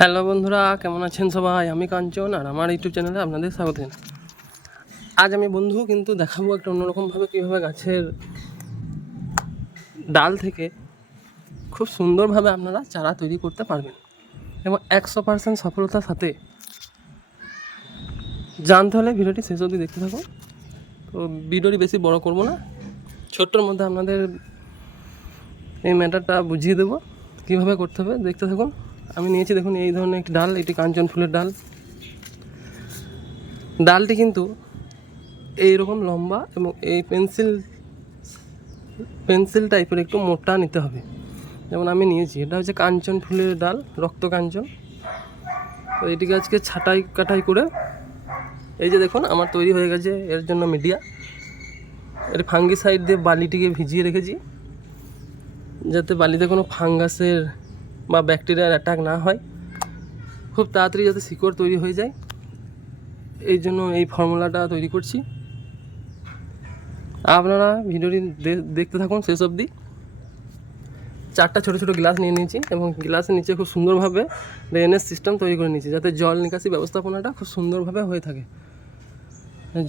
Hello বন্ধুরা, কেমন আছেন সবাই? আমি কাঞ্চন আর আমার ইউটিউব চ্যানেলে আপনাদের স্বাগত। আজ আমি বন্ধু কিন্তু দেখাবো একটা অন্যরকমভাবে কীভাবে গাছের ডাল থেকে খুব সুন্দরভাবে আপনারা চারা তৈরি করতে পারবেন এবং একশো পার্সেন্ট সফলতার সাথে। জানতে হলে ভিডিওটি শেষ অবধি দেখতে থাকুন। তো ভিডিওটি বেশি বড় করব না, ছোট্টর মধ্যে আপনাদের এই ম্যাটারটা বুঝিয়ে দেবো। কীভাবে করতে হবে দেখতে থাকুন। আমি নিয়েছি দেখুন, এই ধরনের একটি ডাল, এটি কাঞ্চন ফুলের ডাল। ডালটি কিন্তু এইরকম লম্বা এবং এই পেন্সিল পেন্সিল টাইপের একটু মোটা নিতে হবে। যেমন আমি নিয়েছি, এটা হচ্ছে কাঞ্চন ফুলের ডাল, রক্ত কাঞ্চন। তো এটিকে আজকে ছাটাই কাটাই করে, এই যে দেখুন, আমার তৈরি হয়ে গেছে, এর জন্য মিডিয়া। এর ফাঙ্গি সাইড দিয়ে বালিটিকে ভিজিয়ে রেখেছি, যাতে বালিতে কোনো ফাঙ্গাসের বা ব্যাকটেরিয়ার অ্যাটাক না হয়, খুব তাড়াতাড়ি যাতে শিকড় তৈরি হয়ে যায়। এই জন্য এই ফর্মুলাটা তৈরি করছি। আপনারা ভিডিওটি দেখতে থাকুন শেষ অবধি। চারটা ছোটো ছোটো গ্লাস নিয়ে নিয়েছি এবং গ্লাসের নিচে খুব সুন্দরভাবে ড্রেনেজ সিস্টেম তৈরি করে নিয়েছি, যাতে জল নিকাশি ব্যবস্থাপনাটা খুব সুন্দরভাবে হয়ে থাকে।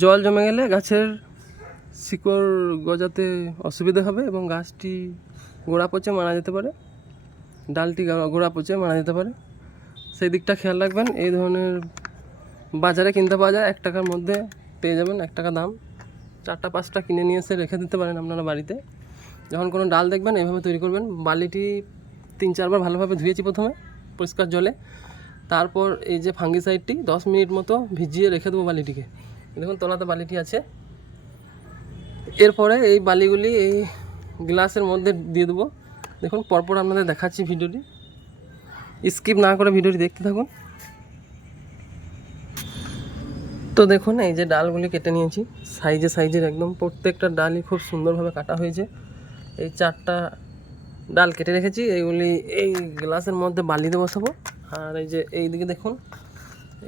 জল জমে গেলে গাছের শিকড় গজাতে অসুবিধা হবে এবং গাছটি গোড়া পচে মারা যেতে পারে। ডালটি গোড়া পচে মারা যেতে পারে। সেই দিকটা খেয়াল রাখবেন, এই ধরনের বাজারে কিনতে পাওয়া যায়, এক টাকার মধ্যে পেয়ে যাবেন, এক টাকা দাম। চারটা, পাঁচটা কিনে নিয়ে এসে রেখে দিতে পারেন আপনারা বাড়িতে। যখন কোনো ডাল দেখবেন, এইভাবে তৈরি করবেন। বালিটি তিন, চারবার ভালোভাবে ধুয়েছি প্রথমে, পরিষ্কার জলে। তারপর এই যে ফাঙ্গিসাইডটি, দশ মিনিট মতো ভিজিয়ে রেখে দেবো বালিটিকে। দেখুন, তলাতে বালিটি আছে। এরপরে এই বালিগুলি এই গ্লাসের মধ্যে দিয়ে দেবো। দেখুন, পরপর আপনাদের দেখাচ্ছি ভিডিওটি। স্কিপ না করে ভিডিওটি দেখতে থাকুন। তো দেখুন, এই যে ডালগুলি কেটে নিয়েছি, সাইজে সাইজের একদম। প্রত্যেকটা ডালই খুব সুন্দরভাবে কাটা হয়েছে। এই চারটা ডাল কেটে রেখেছি, এইগুলি এই গ্লাসের মধ্যে বালিতে বসাবো। আর এই যে এইদিকে দেখুন,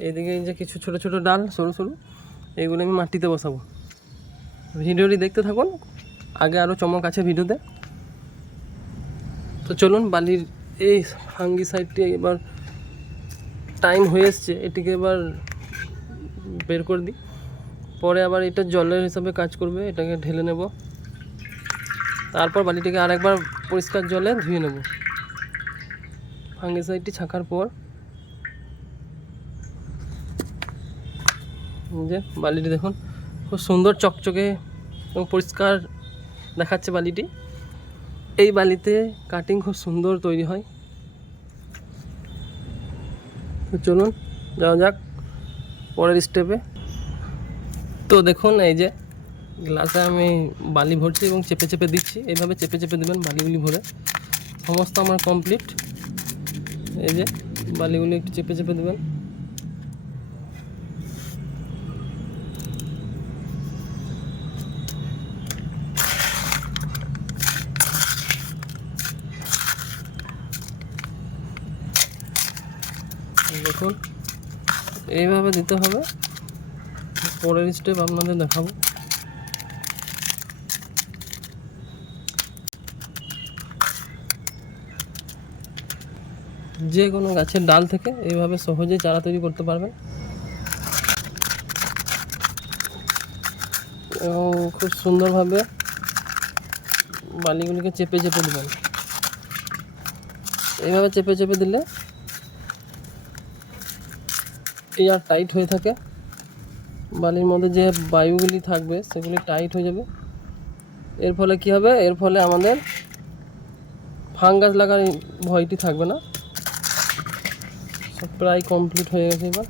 এইদিকে এই যে কিছু ছোট ছোট ডাল, সরু সরু, এইগুলো আমি মাটিতে বসাবো। ভিডিওটি দেখতে থাকুন, আগে আরও চমক আছে ভিডিওতে। তো চলুন বালির এই ফাঙ্গি সাইডটি এবার টাইম হয়ে এসছে, এটিকে এবার বের করে দিই। পরে আবার এটা জলের হিসাবে কাজ করবে, এটাকে ঢেলে নেব। তারপর বালিটিকে আরেকবার পরিষ্কার জলে ধুয়ে নেব। ফাঙ্গি সাইডটি ছাকার পর যে বালিটি দেখুন, খুব সুন্দর চকচকে এবং পরিষ্কার দেখাচ্ছে বালিটি। এই বালিতে কাটিং খুব সুন্দর তৈরি হয়। তো চলুন, যাওয়া যাক পরের স্টেপে তো দেখুন, এই যে গ্লাসে আমি বালি ভরছি এবং চেপে চেপে দিচ্ছি। এইভাবে চেপে চেপে দেবেন বালিগুলি ভরে। সমস্ত আমার কমপ্লিট এই যে বালিগুলি একটু চেপে চেপে দেবেন। দেখুন। এইভাবে দিতে হবে। পরের স্টেপ আপনাদের দেখাবো। যে কোনো গাছের ডাল থেকে এইভাবে সহজে চারা তৈরি করতে পারবেন। এবং খুব সুন্দরভাবে বালিগুলিকে চেপে চেপে দেবেন। এইভাবে চেপে চেপে দিলে এয়ার টাইট হয়ে থাকে। বালির মধ্যে যে বায়ুগুলি থাকবে, সেগুলি টাইট হয়ে যাবে। এর ফলে কি হবে? এর ফলে আমাদের ফাঙ্গাস লাগার ভয়টি থাকবে না। প্রায় কমপ্লিট হয়ে গেছে এবার।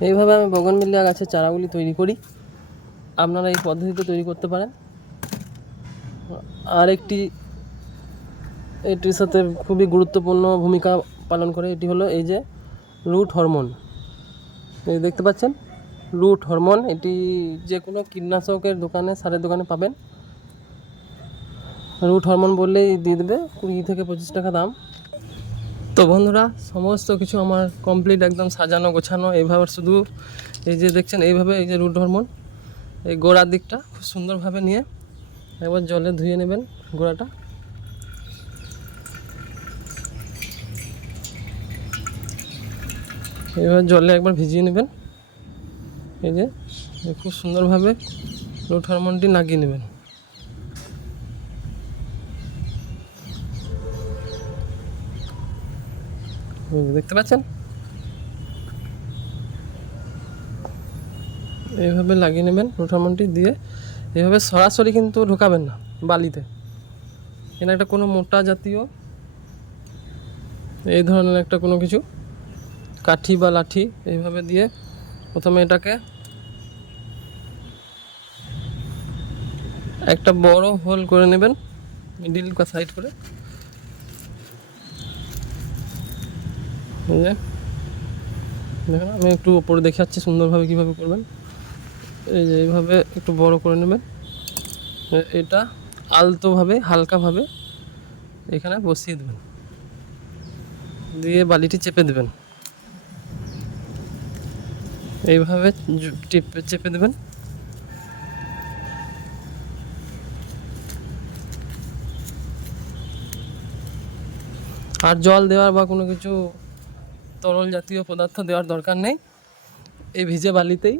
এইভাবে আমি বগনবিলিয়া গাছের চারাগুলি তৈরি করি। আপনারা এই পদ্ধতিতে তৈরি করতে পারেন। আর একটি এটির সাথে খুবই গুরুত্বপূর্ণ ভূমিকা পালন করে, এটি হলো এই যে রুট হরমোন। দেখতে পাচ্ছেন? রুট হরমোন, এটি যে কোনো কীটনাশকের দোকানে, সারের দোকানে পাবেন। রুট হরমোন বললেই দিয়ে দেবে, কুড়ি থেকে পঁচিশ টাকা দাম। তো বন্ধুরা, সমস্ত কিছু আমার কমপ্লিট, একদম সাজানো, গোছানো। এইভাবে শুধু এই যে দেখছেন, এইভাবে এই যে রুট হরমোন, এই গোড়ার দিকটা খুব সুন্দরভাবে নিয়ে একবার জলে ধুয়ে নেবেন গোড়াটা। এবার জলে একবার ভিজিয়ে নেবেন। এই যে খুব সুন্দরভাবে রুট হরমোনটি লাগিয়ে নেবেন। দেখতে পাচ্ছেন? এইভাবে লাগিয়ে নেবেন রুট হরমোনটি দিয়ে। এইভাবে সরাসরি কিন্তু ঢোকাবেন না বালিতে। এখানে একটা কোনো মোটা জাতীয় এই ধরনের একটা কোনো কিছু কাঠি বা লাঠি এইভাবে দিয়ে প্রথমে এটাকে একটা বড় হোল করে নেবেন, মিডিল বা সাইড করে। দেখুন, আমি একটু ওপরে দেখাচ্ছি সুন্দরভাবে কীভাবে করবেন। এই যে এইভাবে একটু বড় করে নেবেন। এটা আলতোভাবে, হালকাভাবে এখানে বসিয়ে দেবেন। দিয়ে বালিটি চেপে দেবেন। এইভাবে টিপে, চেপে দেবেন। আর জল দেওয়ার বা কোনো কিছু তরল জাতীয় পদার্থ দেওয়ার দরকার নেই। এই ভিজে বালিতেই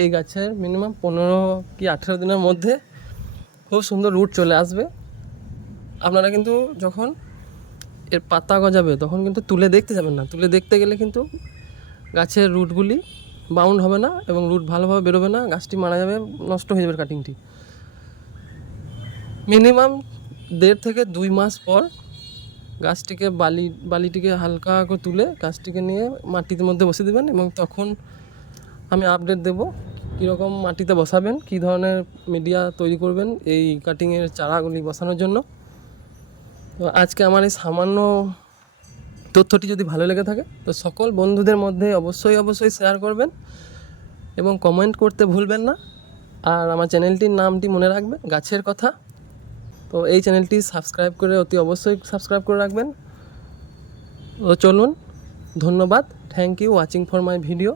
এই গাছের মিনিমাম পনেরো কি আঠেরো দিনের মধ্যে খুব সুন্দর রুট চলে আসবে। আপনারা কিন্তু যখন এর পাতা গজাবে, তখন কিন্তু তুলে দেখতে যাবেন না। তুলে দেখতে গেলে কিন্তু গাছের রুটগুলি বাউন্ড হবে না এবং রুট ভালোভাবে বেরোবে না, গাছটি মারা যাবে, নষ্ট হয়ে যাবে কাটিংটি মিনিমাম দেড় থেকে দুই মাস পর গাছটিকে বালি, বালিটিকে হালকা করে তুলে গাছটিকে নিয়ে মাটির মধ্যে বসে দেবেন এবং তখন আমি আপডেট দেব কীরকম মাটিতে বসাবেন, কী ধরনের মিডিয়া তৈরি করবেন এই কাটিংয়ের চারাগুলি বসানোর জন্য। তো আজকে আমার এই সামান্য তথ্যটি যদি ভালো লেগে থাকে, তো সকল বন্ধুদের মধ্যে অবশ্যই অবশ্যই শেয়ার করবেন এবং কমেন্ট করতে ভুলবেন না। আর আমার চ্যানেলটির নামটি মনে রাখবেন, গাছের কথা। তো এই চ্যানেলটি সাবস্ক্রাইব করে অতি অবশ্যই সাবস্ক্রাইব করে রাখবেন। তো চলুন, ধন্যবাদ। Thank you watching for my video